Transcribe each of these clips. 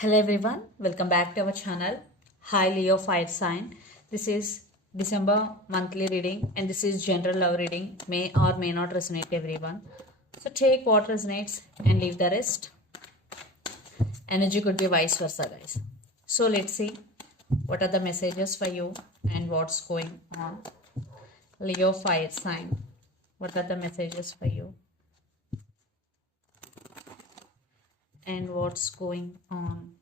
Hello everyone, welcome back to our channel. Hi Leo Fire Sign. This is December monthly reading and this is general love reading. May or may not resonate everyone. So take what resonates and leave the rest. Energy could be vice versa, guys. So let's see what are the messages for you and what's going on. Leo Fire Sign. What are the messages for you and what's going on?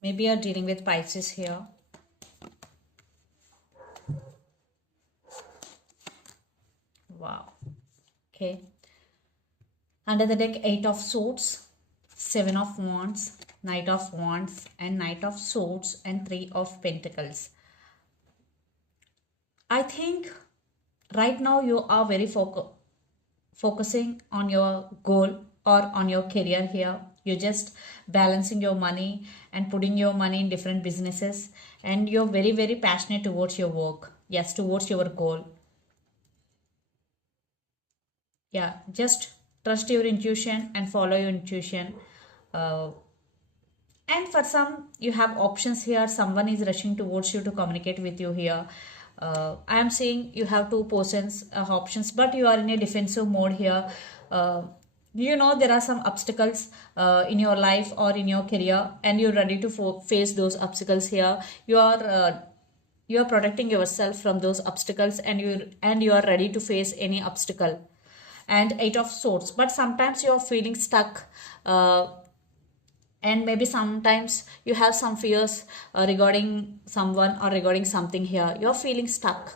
Maybe you're dealing with Pisces here. Wow. Okay. Under the deck, 8 of Swords, 7 of Wands, Knight of Wands, and Knight of Swords, and 3 of Pentacles. I think right now you are very focusing on your goal or on your career here. You're just balancing your money and putting your money in different businesses, and you're very, very passionate towards your work. Yes, towards your goal. Yeah, just trust your intuition and follow your intuition. Uh, and for some you have options here. Someone is rushing towards you to communicate with you here. I am saying you have two persons options, but you are in a defensive mode here. uh, there are some obstacles in your life or in your career, and you're ready to face those obstacles here. You are protecting yourself from those obstacles, and you are ready to face any obstacle. And 8 of Swords, but sometimes you are feeling stuck, and maybe sometimes you have some fears regarding someone or regarding something here. You're feeling stuck.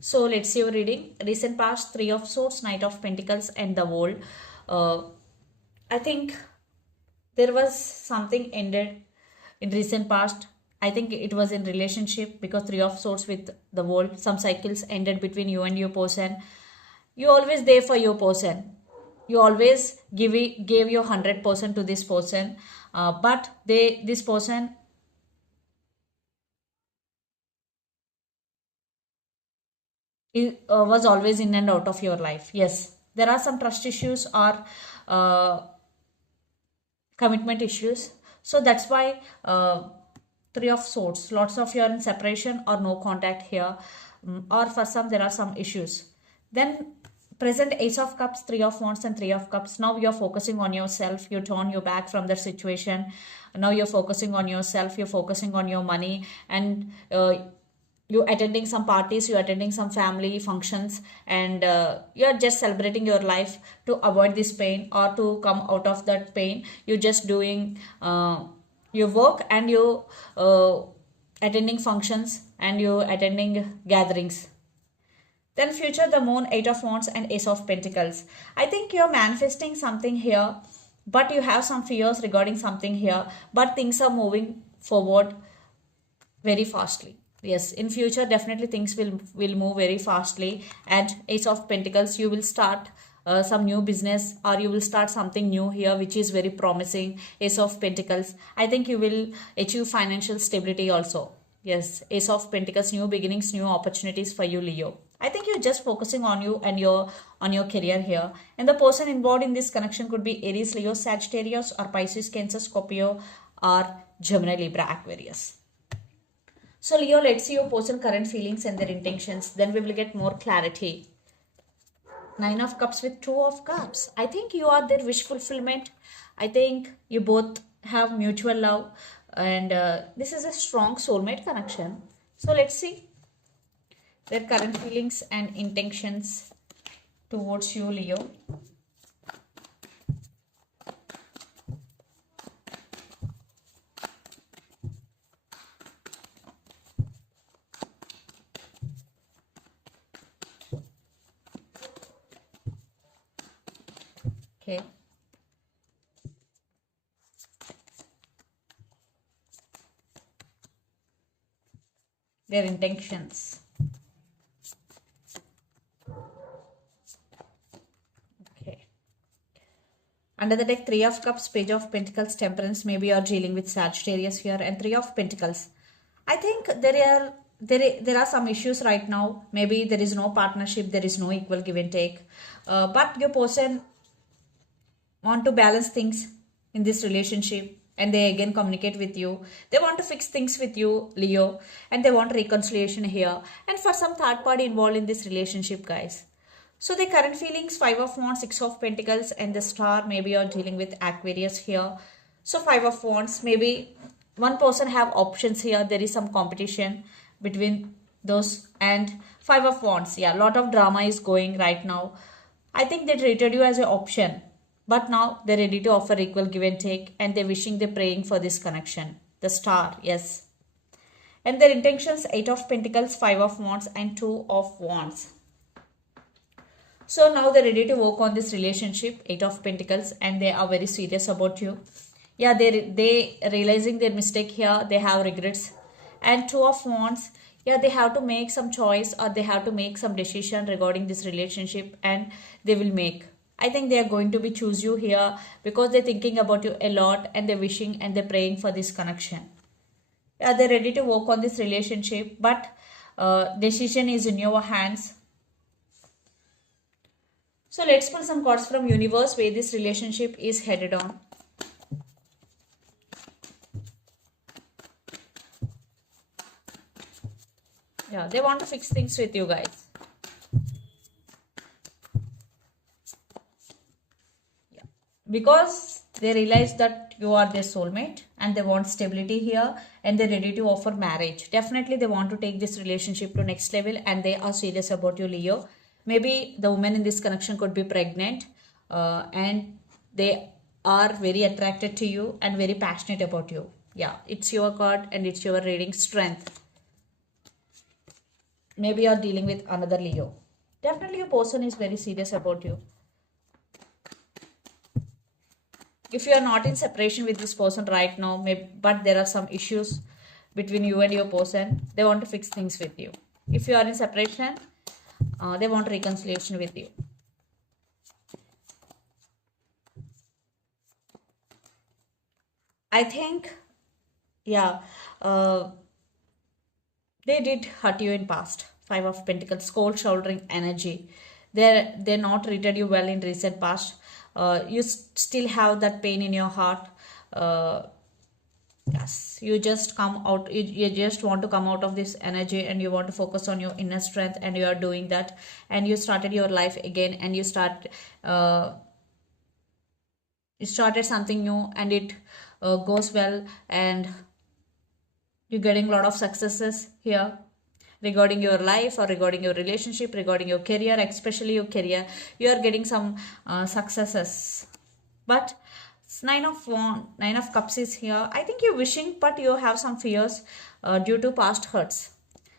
So let's see your reading. Recent past, 3 of Swords, Knight of Pentacles, and the World. uh, I think there was something ended in recent past. I think it was in relationship, because 3 of Swords with the World, some cycles ended between you and your person. You always there for your person. You always gave your 100% to this person, but this person was always in and out of your life. Yes, there are some trust issues or uh, commitment issues. So that's why 3 of Swords, lots of you are in separation or no contact here. Or for some there are some issues. Then present Ace of Cups, 3 of Wands, and 3 of Cups. Now you're focusing on yourself. You turn your back from that situation. Now you're focusing on yourself. You're focusing on your money, and you're attending some parties, you're attending some family functions, and you're just celebrating your life to avoid this pain or to come out of that pain. You're just doing your work, and you attending functions, and you attending gatherings. Then future, the Moon, 8 of Wands, and Ace of Pentacles. I think you're manifesting something here, but you have some fears regarding something here, but things are moving forward very fastly. Yes, in future definitely things will move very fastly. And Ace of Pentacles, you will start some new business, or you will start something new here, which is very promising. Ace of Pentacles, I think you will achieve financial stability also. Yes, Ace of Pentacles, new beginnings, new opportunities for you, Leo. I think you're just focusing on you and your career here. And the person involved in this connection could be Aries, Leo, Sagittarius, or Pisces, Cancer, Scorpio, or Gemini, Libra, Aquarius. So Leo, let's see your person current feelings and their intentions. Then we will get more clarity. 9 of Cups with 2 of Cups. I think you are their wish fulfillment. I think you both have mutual love, and this is a strong soulmate connection. So let's see their current feelings and intentions towards you, Leo. Okay. their intentions. Okay. Under the deck, 3 of Cups, Page of Pentacles, Temperance. Maybe you're dealing with Sagittarius here, and 3 of Pentacles. I think there are some issues right now. Maybe there is no partnership, there is no equal give and take. But your person want to balance things in this relationship, and they again communicate with you. They want to fix things with you, Leo, and they want reconciliation here. And for some third party involved in this relationship, guys. So the current feelings, 5 of Wands, 6 of Pentacles, and the Star. Maybe you're dealing with Aquarius here. So 5 of Wands, maybe one person have options here. There is some competition between those, and 5 of Wands. Yeah, lot of drama is going right now. I think they treated you as an option, but now they're ready to offer equal give and take, and they're wishing, they're praying for this connection. The Star, yes. And their intentions, 8 of Pentacles, 5 of Wands, and 2 of Wands. So now they're ready to work on this relationship, 8 of Pentacles, and they are very serious about you. Yeah, they realizing their mistake here, they have regrets. And 2 of Wands, yeah, they have to make some choice, or they have to make some decision regarding this relationship, and they will make. I think they are going to be choose you here because they're thinking about you a lot, and they're wishing and they're praying for this connection. Yeah, they're ready to work on this relationship, but decision is in your hands. So let's pull some cards from universe where this relationship is headed on. Yeah, they want to fix things with you guys. Yeah, because they realize that you are their soulmate, and they want stability here, and they're ready to offer marriage. Definitely they want to take this relationship to next level, and they are serious about you, Leo. Maybe the woman in this connection could be pregnant, and they are very attracted to you and very passionate about you. Yeah, it's your card and it's your reading, Strength. Maybe you're dealing with another Leo. Definitely your person is very serious about you. If you are not in separation with this person right now, maybe, but there are some issues between you and your person, they want to fix things with you. If you are in separation, they want reconciliation with you. I think, yeah, they did hurt you in past. 5 of Pentacles, cold shouldering energy. They're not treated you well in recent past. You still have that pain in your heart. Yes, you just come out, you just want to come out of this energy, and you want to focus on your inner strength, and you are doing that, and you started your life again, and you started something new, and it goes well, and you're getting a lot of successes here regarding your life, or regarding your relationship, regarding your career, especially your career. You are getting some successes, but 9 of Cups is here. I think you're wishing, but you have some fears due to past hurts.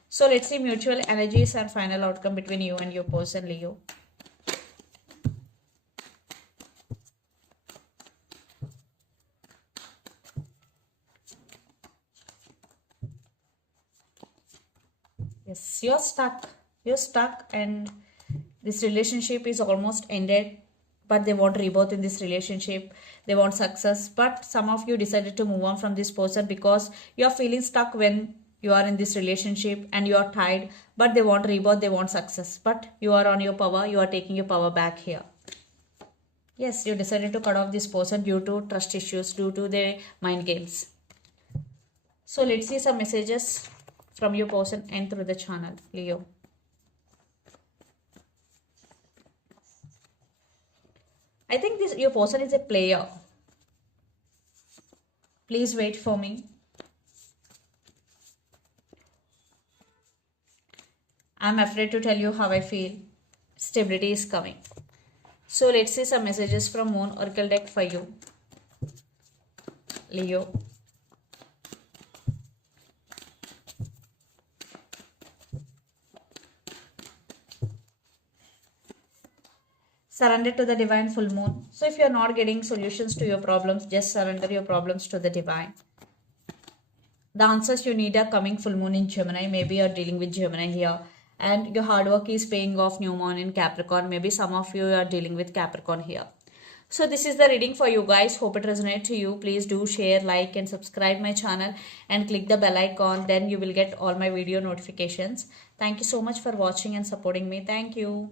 So let's see mutual energies and final outcome between you and your person, Leo. Yes, you're stuck. You're stuck, and this relationship is almost ended, but they want rebirth in this relationship. They want success, but some of you decided to move on from this person because you are feeling stuck when you are in this relationship, and you are tired, but they want rebirth, they want success, but you are on your power, you are taking your power back here. Yes, you decided to cut off this person due to trust issues, due to their mind games. So let's see some messages from your person and through the channel, Leo. I think your person is a player. Please wait for me. I'm afraid to tell you how I feel. Stability is coming. So let's see some messages from Moon Oracle deck for you, Leo. Surrender to the divine full moon. So if you're not getting solutions to your problems, just surrender your problems to the divine. the answers you need are coming full moon in Gemini. Maybe you're dealing with Gemini here. And your hard work is paying off, new moon in Capricorn. Maybe some of you are dealing with Capricorn here. So this is the reading for you guys. Hope it resonates to you. Please do share, like and subscribe my channel and click the bell icon. Then you will get all my video notifications. Thank you so much for watching and supporting me. Thank you.